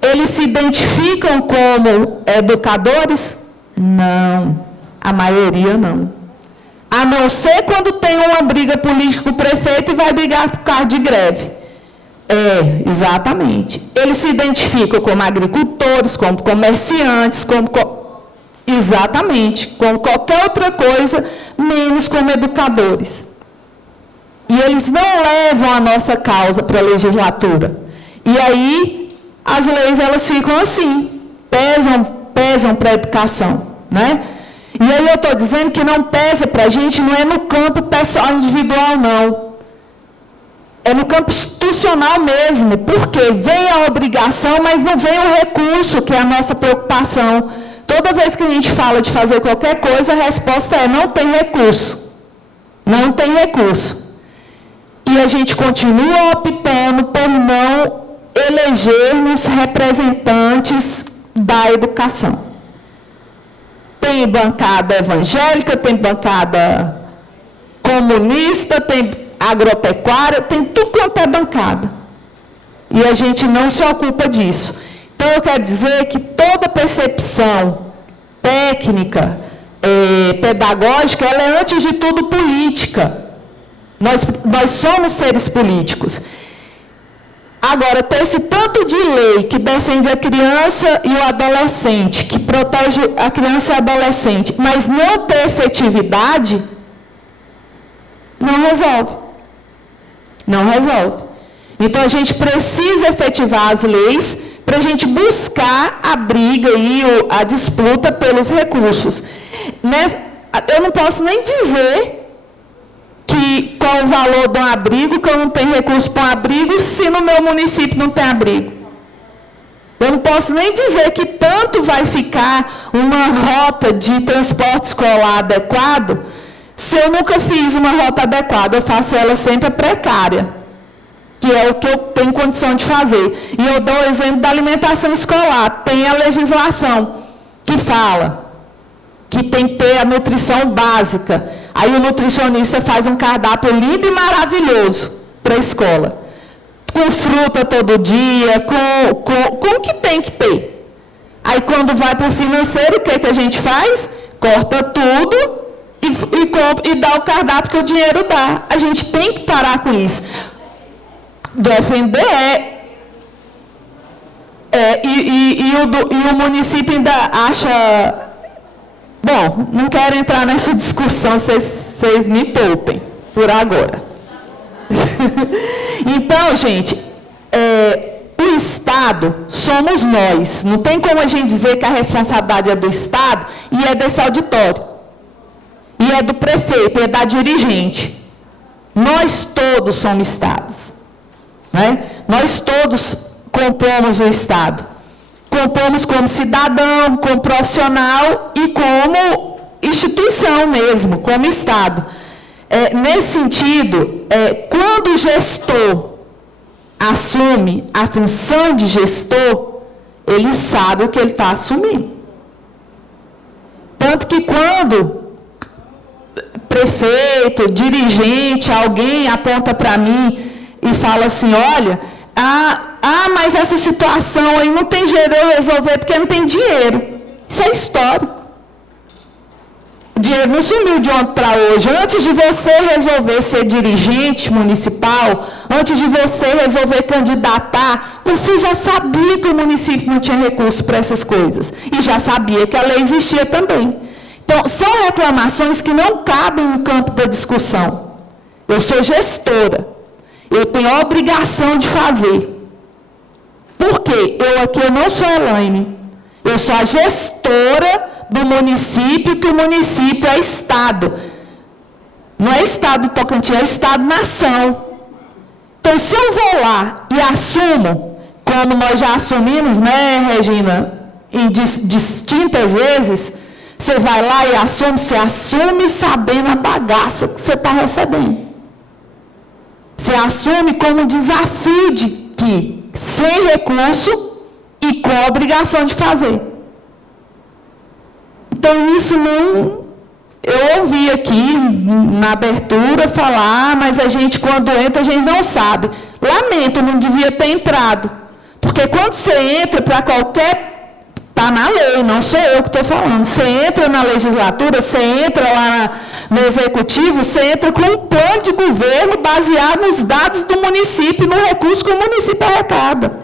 Eles se identificam como educadores? Não, a maioria não. A não ser quando tem uma briga política com o prefeito e vai brigar por causa de greve. Exatamente. Eles se identificam como agricultores, como comerciantes, exatamente, como qualquer outra coisa, menos como educadores. E eles não levam a nossa causa para a legislatura. E aí, as leis, elas ficam assim, pesam para a educação, né? E aí eu estou dizendo que não pesa para a gente, não é no campo pessoal individual, não. É no campo institucional mesmo, porque vem a obrigação, mas não vem o recurso, que é a nossa preocupação. Toda vez que a gente fala de fazer qualquer coisa, a resposta é: não tem recurso. Não tem recurso. E a gente continua optando por não elegermos representantes da educação. Tem bancada evangélica, tem bancada comunista, tem agropecuária, tem tudo quanto é bancada. E a gente não se ocupa disso. Então, eu quero dizer que toda percepção técnica, pedagógica, ela é, antes de tudo, política. Nós somos seres políticos. Agora, ter esse tanto de lei que defende a criança e o adolescente, que protege a criança e o adolescente, mas não ter efetividade, não resolve. Não resolve. Então, a gente precisa efetivar as leis para a gente buscar a briga e a disputa pelos recursos. Eu não posso nem dizer qual o valor de um abrigo, que eu não tenho recurso para um abrigo, se no meu município não tem abrigo. Eu não posso nem dizer que tanto vai ficar uma rota de transporte escolar adequado, se eu nunca fiz uma rota adequada, eu faço ela sempre precária, que é o que eu tenho condição de fazer. E eu dou o exemplo da alimentação escolar. Tem a legislação que fala que tem que ter a nutrição básica. Aí o nutricionista faz um cardápio lindo e maravilhoso para a escola. Com fruta todo dia, com o que tem que ter. Aí quando vai para o financeiro, o que a gente faz? Corta tudo e dá o cardápio que o dinheiro dá. A gente tem que parar com isso. Defender e o município ainda acha... Bom, não quero entrar nessa discussão, vocês me poupem, por agora. Então, gente, o Estado somos nós. Não tem como a gente dizer que a responsabilidade é do Estado e é desse auditório. e é do prefeito, e é da dirigente. Nós todos somos estados, né? Nós todos compomos o estado. Compomos como cidadão, como profissional e como instituição mesmo, como estado. Nesse sentido, quando o gestor assume a função de gestor, ele sabe o que ele está assumindo. Tanto que quando prefeito, dirigente, alguém aponta para mim e fala assim, olha, mas essa situação aí não tem dinheiro eu resolver porque não tem dinheiro. Isso é histórico. O dinheiro não sumiu de ontem para hoje. Antes de você resolver ser dirigente municipal, antes de você resolver candidatar, você já sabia que o município não tinha recurso para essas coisas. E já sabia que a lei existia também. Então, são reclamações que não cabem no campo da discussão. Eu sou gestora. Eu tenho a obrigação de fazer. Por quê? Eu não sou a Elaine. Eu sou a gestora do município, que o município é Estado. Não é Estado Tocantins, é Estado-nação. Então, se eu vou lá e assumo, como nós já assumimos, né, Regina, em distintas vezes, você vai lá e assume, você assume sabendo a bagaça que você está recebendo. Você assume como desafio de que, sem recurso e com a obrigação de fazer. Então, isso não... Eu ouvi aqui, na abertura, falar, mas a gente, quando entra, a gente não sabe. Lamento, não devia ter entrado. Porque quando você entra para qualquer... Está na lei, não sou eu que estou falando. Você entra na legislatura, você entra lá no executivo, você entra com um plano de governo baseado nos dados do município, no recurso que o município arrecada.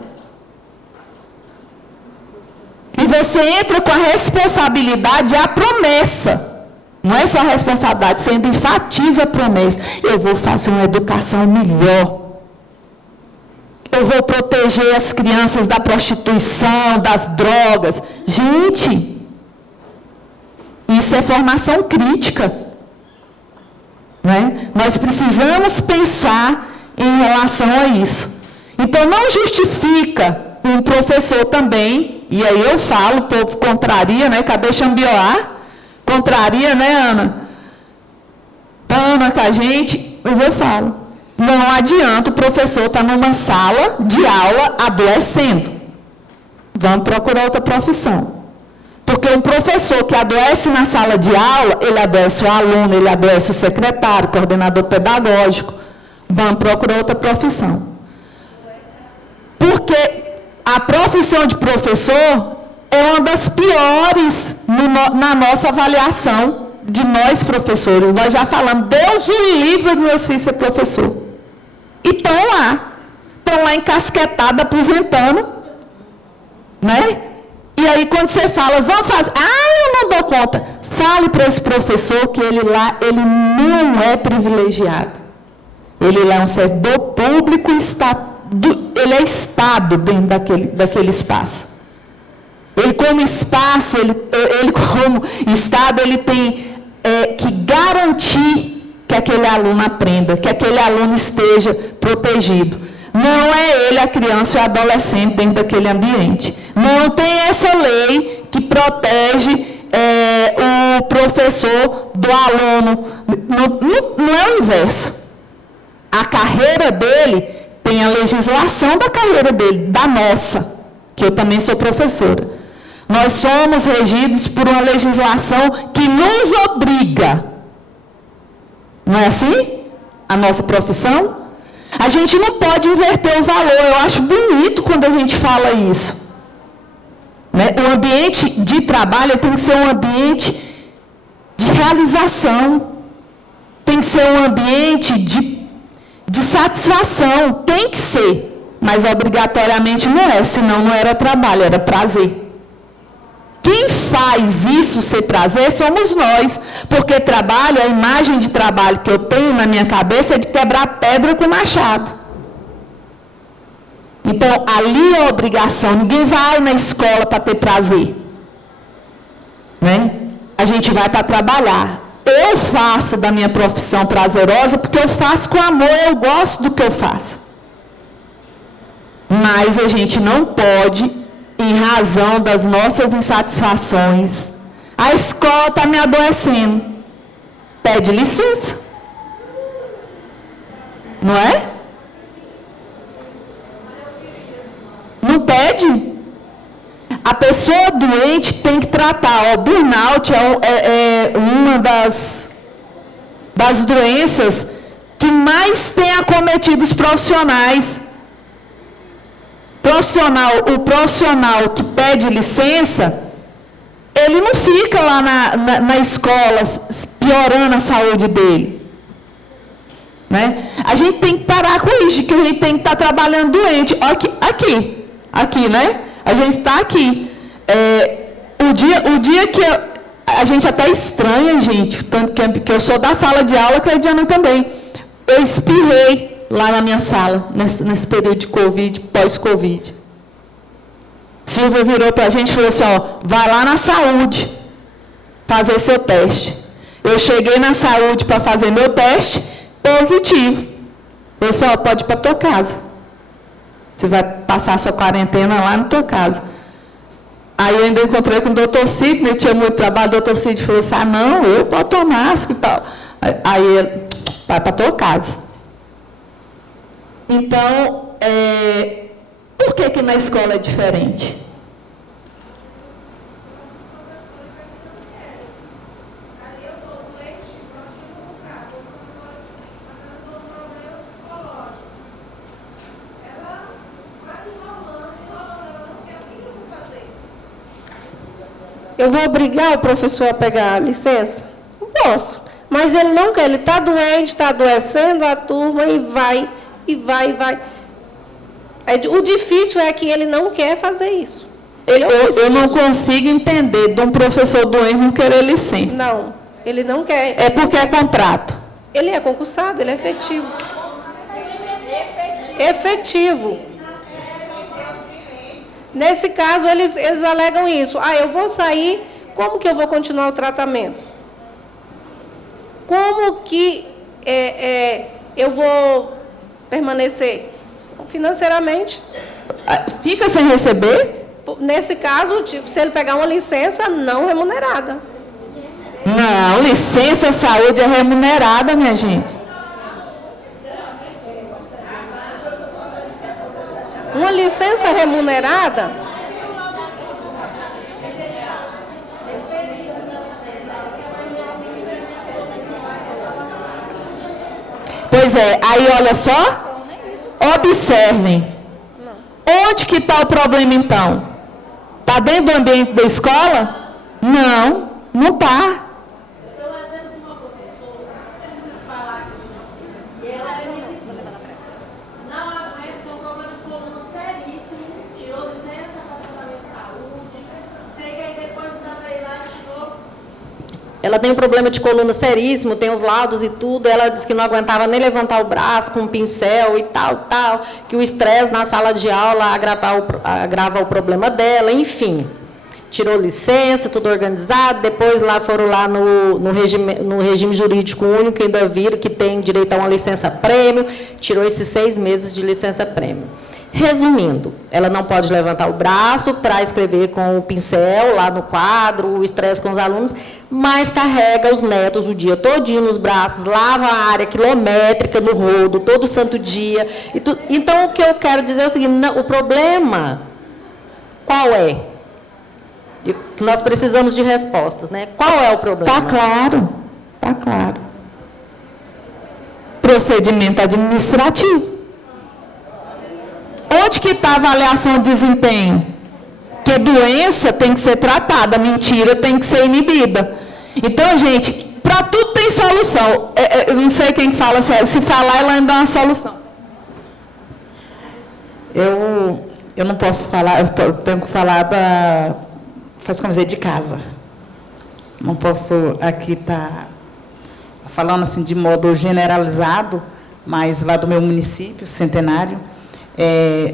E você entra com a responsabilidade e a promessa. Não é só a responsabilidade, você ainda enfatiza a promessa. Eu vou fazer uma educação melhor. Eu vou proteger as crianças da prostituição, das drogas. Gente, isso é formação crítica. Né? Nós precisamos pensar em relação a isso. Então, não justifica um professor também, e aí eu falo, o povo contraria, né? Cadê Xambioá? Contraria, né, Ana? Ana com a gente, mas eu falo, não adianta o professor estar numa sala de aula adoecendo. Vamos procurar outra profissão. Porque um professor que adoece na sala de aula, ele adoece o aluno, ele adoece o secretário, o coordenador pedagógico. Vamos procurar outra profissão. Porque a profissão de professor é uma das piores na nossa avaliação de nós professores. Nós já falamos, Deus o livre do meu filho ser professor. E estão lá encasquetados, aposentando, né? E aí quando você fala, vamos fazer, eu não dou conta. Fale para esse professor que ele lá, ele não é privilegiado. Ele lá é um servidor público, ele é Estado dentro daquele espaço. Ele como espaço, ele como Estado, ele tem que garantir que aquele aluno aprenda, que aquele aluno esteja protegido. Não é ele a criança ou o adolescente dentro daquele ambiente. Não tem essa lei que protege o professor do aluno. Não é o inverso. A carreira dele tem a legislação da carreira dele, da nossa, que eu também sou professora. Nós somos regidos por uma legislação que nos obriga. Não é assim? A nossa profissão? A gente não pode inverter o valor. Eu acho bonito quando a gente fala isso. Né? O ambiente de trabalho tem que ser um ambiente de realização. Tem que ser um ambiente de satisfação. Tem que ser. Mas obrigatoriamente não é. Senão não era trabalho, era prazer. Quem faz isso ser prazer somos nós, porque trabalho, a imagem de trabalho que eu tenho na minha cabeça é de quebrar pedra com machado. Então, ali é a obrigação, ninguém vai na escola para ter prazer. Né? A gente vai para trabalhar. Eu faço da minha profissão prazerosa porque eu faço com amor, eu gosto do que eu faço. Mas a gente não pode, em razão das nossas insatisfações, a escola está me adoecendo. Pede licença. Não é? Não pede? A pessoa doente tem que tratar. O burnout é uma das doenças que mais tem acometido os profissionais. O profissional que pede licença, ele não fica lá na escola piorando a saúde dele. Né? A gente tem que parar com isso, que a gente tem que estar trabalhando doente. Aqui, né? A gente está aqui. O dia que a gente até estranha, gente, tanto que eu sou da sala de aula, Cleidiana também. Eu espirrei lá na minha sala, nesse período de Covid, pós-Covid. Silvia virou para a gente e falou assim, vai lá na saúde fazer seu teste. Eu cheguei na saúde para fazer meu teste, positivo. Falei assim, pode ir para a tua casa. Você vai passar a sua quarentena lá na tua casa. Aí eu ainda encontrei com o doutor Sidney, tinha muito trabalho, o doutor Sidney falou assim, não, eu boto máscara e tal. Aí ele, vai para a tua casa. Então, por que na escola é diferente? Eu vou obrigar o professor a pegar a licença? Não posso. Mas ele não quer, ele está doente, está adoecendo a turma e vai. O difícil é que ele não quer fazer isso. Eu não consigo entender de um professor doente não querer licença. Não, ele não quer. É porque é contrato. Ele é concursado, ele é efetivo. Efetivo. Nesse caso, eles alegam isso. Eu vou sair, como que eu vou continuar o tratamento? Como que eu vou permanecer? Financeiramente. Fica sem receber? Nesse caso, se ele pegar uma licença não remunerada. Não, licença saúde é remunerada, minha gente. Uma licença remunerada? Pois é, aí olha só, observem. Onde que está o problema então? Está dentro do ambiente da escola? Não, não está. Ela tem um problema de coluna seríssimo, tem os laudos e tudo. Ela disse que não aguentava nem levantar o braço com um pincel e tal, que o estresse na sala de aula agrava o problema dela, enfim. Tirou licença, tudo organizado. Depois foram lá no regime jurídico único, ainda viram que tem direito a uma licença-prêmio, tirou esses 6 meses de licença-prêmio. Resumindo, ela não pode levantar o braço para escrever com o pincel lá no quadro, o estresse com os alunos, mas carrega os netos o dia todinho nos braços, lava a área quilométrica no rodo, todo santo dia. Então, o que eu quero dizer é o seguinte, o problema, qual é? Nós precisamos de respostas, né? Qual é o problema? Está claro. Procedimento administrativo. Onde que está a avaliação de desempenho? Que doença tem que ser tratada, mentira tem que ser inibida. Então, gente, para tudo tem solução. Eu não sei quem fala sério. Se falar, ela ainda dá uma solução. Eu não posso falar, eu tenho que falar faz como dizer, de casa. Não posso aqui estar falando assim de modo generalizado, mas lá do meu município, Centenário,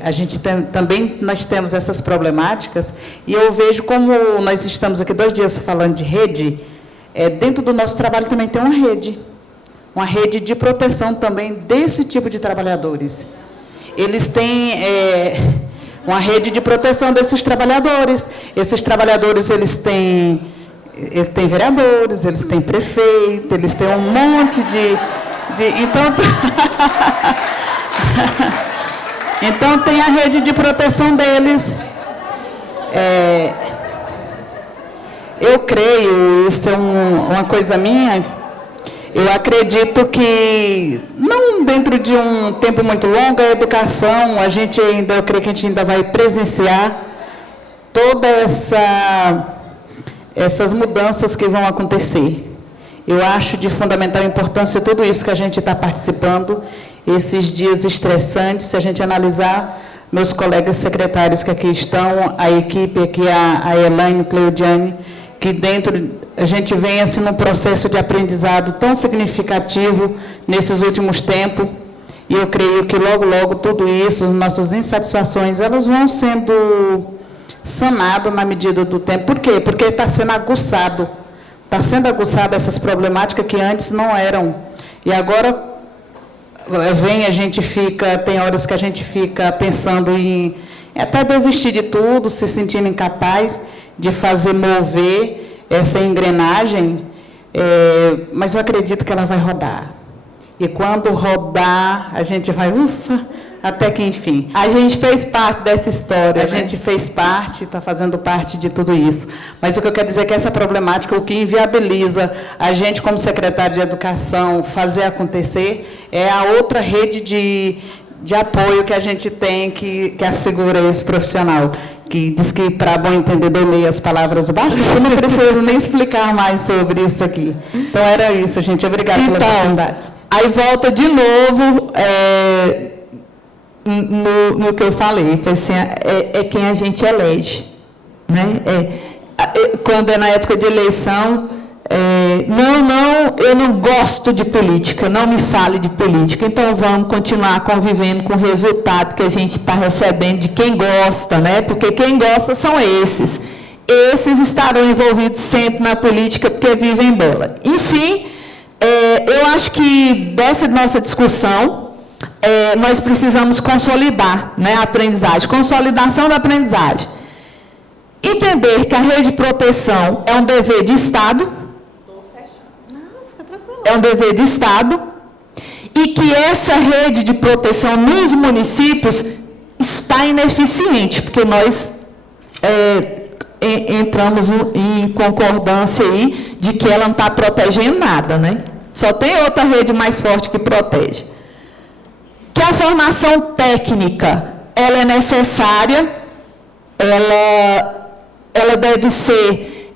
a gente também nós temos essas problemáticas, e eu vejo como nós estamos aqui 2 dias falando de rede, dentro do nosso trabalho também tem uma rede de proteção também desse tipo de trabalhadores. Eles têm uma rede de proteção desses trabalhadores. Esses trabalhadores, eles têm vereadores, eles têm prefeito, eles têm um monte de então tem a rede de proteção deles. Eu creio, isso é uma coisa minha, eu acredito que, não dentro de um tempo muito longo, a educação, eu creio que a gente ainda vai presenciar todas essas mudanças que vão acontecer. Eu acho de fundamental importância tudo isso que a gente está participando, esses dias estressantes, se a gente analisar, meus colegas secretários que aqui estão, a equipe aqui, a Elaine, Cleudiane, que a gente vem assim num processo de aprendizado tão significativo nesses últimos tempos, e eu creio que logo, logo, tudo isso, nossas insatisfações, elas vão sendo sanadas na medida do tempo. Por quê? Porque está sendo aguçado essas problemáticas que antes não eram. E agora tem horas que a gente fica pensando em até desistir de tudo, se sentindo incapaz de fazer mover essa engrenagem, mas eu acredito que ela vai rodar. E quando rodar, a gente vai, até que enfim. A gente fez parte dessa história. A gente fez parte, está fazendo parte de tudo isso. Mas o que eu quero dizer é que essa problemática, o que inviabiliza a gente, como secretário de Educação, fazer acontecer, é a outra rede de apoio que a gente tem, que assegura esse profissional, que diz que, para bom entendedor, leia as palavras baixas, eu não preciso nem explicar mais sobre isso aqui. Então, era isso, gente. Obrigada pela oportunidade. Aí volta de novo no que eu falei, assim, quem a gente elege. Né? Quando é na época de eleição, eu não gosto de política, não me fale de política, então vamos continuar convivendo com o resultado que a gente está recebendo de quem gosta, né? Porque quem gosta são esses. Esses estarão envolvidos sempre na política porque vivem dela. Enfim, eu acho que dessa nossa discussão, nós precisamos consolidar, né, a aprendizagem, consolidação da aprendizagem. Entender que a rede de proteção é um dever de Estado, é um dever de Estado, e que essa rede de proteção nos municípios está ineficiente, porque nós entramos em concordância aí de que ela não está protegendo nada, né? Só tem outra rede mais forte que protege. Que a formação técnica, ela é necessária, ela deve ser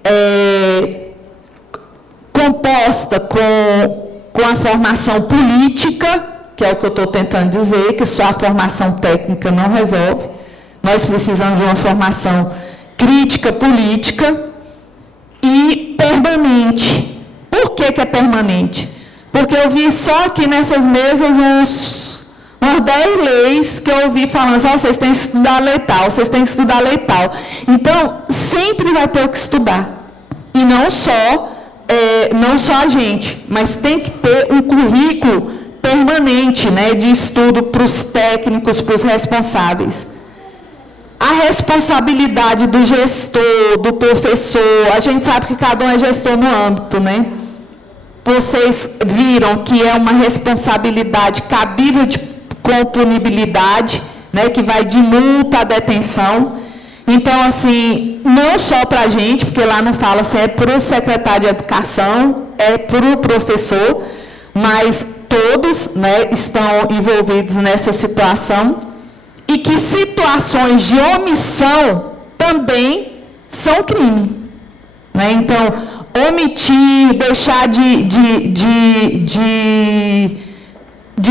composta com a formação política, que é o que eu estou tentando dizer, que só a formação técnica não resolve. Nós precisamos de uma formação crítica política e permanente. Por que é permanente? Porque eu vi só aqui nessas mesas umas 10 leis que eu ouvi falando assim, vocês têm que estudar lei tal, vocês têm que estudar lei tal. Então, sempre vai ter o que estudar. E não só a gente, mas tem que ter um currículo permanente, né, de estudo para os técnicos, para os responsáveis. A responsabilidade do gestor, do professor, a gente sabe que cada um é gestor no âmbito, né? Vocês viram que é uma responsabilidade cabível com punibilidade, né, que vai de multa à detenção. Então, assim, não só para a gente, porque lá não fala se é para o secretário de Educação, é para o professor, mas todos, né, estão envolvidos nessa situação, e que situações de omissão também são crime. Né? Então, omitir, deixar de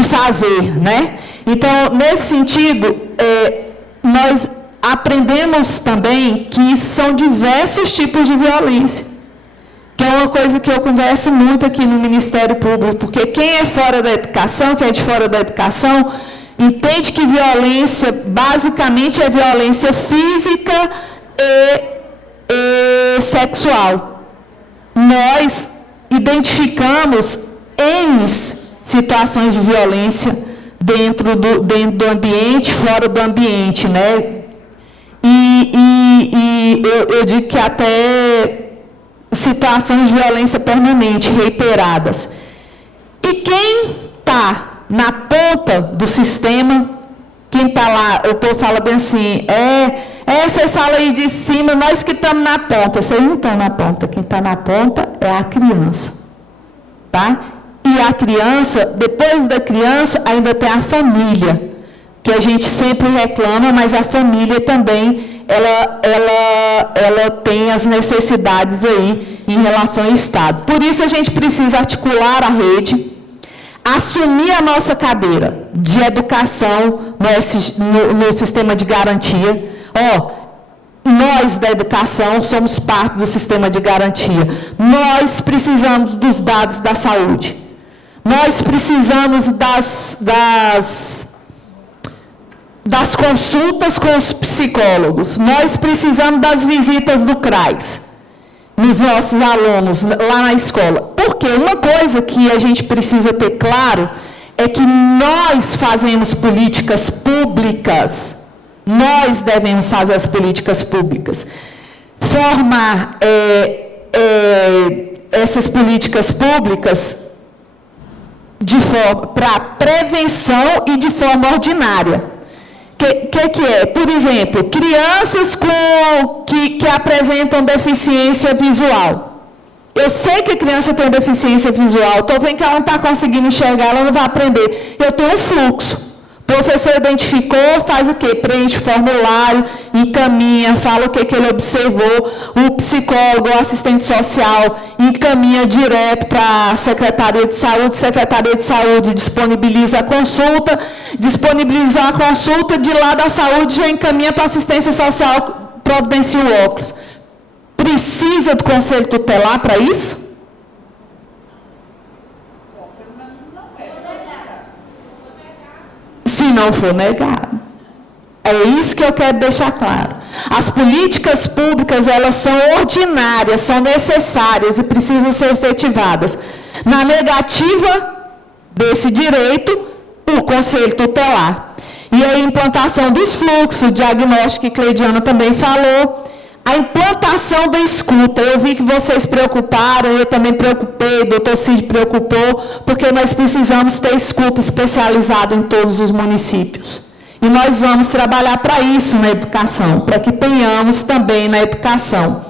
fazer. Né? Então, nesse sentido, nós aprendemos também que são diversos tipos de violência, que é uma coisa que eu converso muito aqui no Ministério Público, porque quem é fora da educação, quem é de fora da educação, entende que violência, basicamente, é violência física e sexual. Nós identificamos N situações de violência dentro do ambiente, fora do ambiente, né? Eu digo que até situações de violência permanente, reiteradas. E quem está na ponta do sistema, quem está lá, o povo fala bem assim, essa sala aí de cima, nós que estamos na ponta. Vocês não estão na ponta, quem está na ponta é a criança. Tá? E a criança, depois da criança, ainda tem a família, que a gente sempre reclama, mas a família também, ela tem as necessidades aí em relação ao Estado. Por isso a gente precisa articular a rede, assumir a nossa cadeira de educação no sistema de garantia. Nós da educação somos parte do sistema de garantia. Nós precisamos dos dados da saúde. Nós precisamos das consultas com os psicólogos. Nós precisamos das visitas do CRAS nos nossos alunos lá na escola. Porque uma coisa que a gente precisa ter claro é que nós fazemos políticas públicas. Nós devemos fazer as políticas públicas. Formar essas políticas públicas para prevenção e de forma ordinária. Que é? Por exemplo, crianças que apresentam deficiência visual. Eu sei que a criança tem deficiência visual, estou vendo que ela não está conseguindo enxergar, ela não vai aprender. Eu tenho um fluxo. O professor identificou, faz o quê? Preenche o formulário, encaminha, fala o que ele observou. O psicólogo, o assistente social, encaminha direto para a Secretaria de Saúde disponibiliza a consulta, disponibilizou a consulta, de lá da saúde já encaminha para a assistência social, providencia o óculos. Precisa do Conselho Tutelar para isso? Se não for negado. É isso que eu quero deixar claro. As políticas públicas, elas são ordinárias, são necessárias e precisam ser efetivadas. Na negativa desse direito, o Conselho Tutelar. E a implantação dos fluxos, o diagnóstico que Cleidiana também falou, a implantação da escuta. Eu vi que vocês preocuparam, eu também preocupei, o doutor Cid preocupou, porque nós precisamos ter escuta especializada em todos os municípios. E nós vamos trabalhar para isso na educação, para que tenhamos também na educação.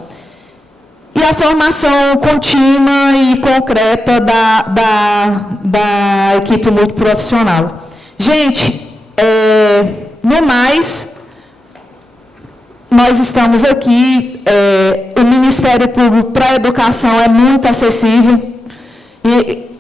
E a formação contínua e concreta da equipe multiprofissional. Gente, no mais, nós estamos aqui, o Ministério Público para a Educação é muito acessível. E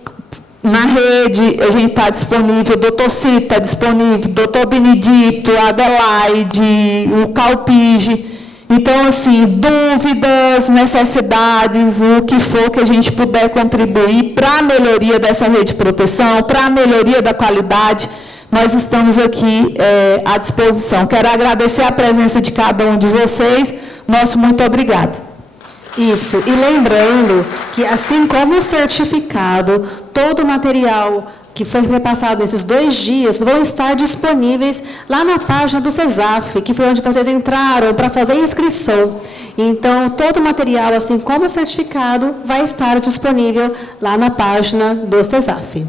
na rede, a gente está disponível, o doutor Cito está disponível, o doutor Benedito, a Adelaide, o Calpige. Então, assim, dúvidas, necessidades, o que for que a gente puder contribuir para a melhoria dessa rede de proteção, para a melhoria da qualidade, nós estamos aqui à disposição. Quero agradecer a presença de cada um de vocês. Nosso muito obrigado. Isso. E lembrando que, assim como o certificado, todo o material que foi repassado nesses 2 dias vão estar disponíveis lá na página do CESAF, que foi onde vocês entraram para fazer a inscrição. Então, todo o material, assim como o certificado, vai estar disponível lá na página do CESAF.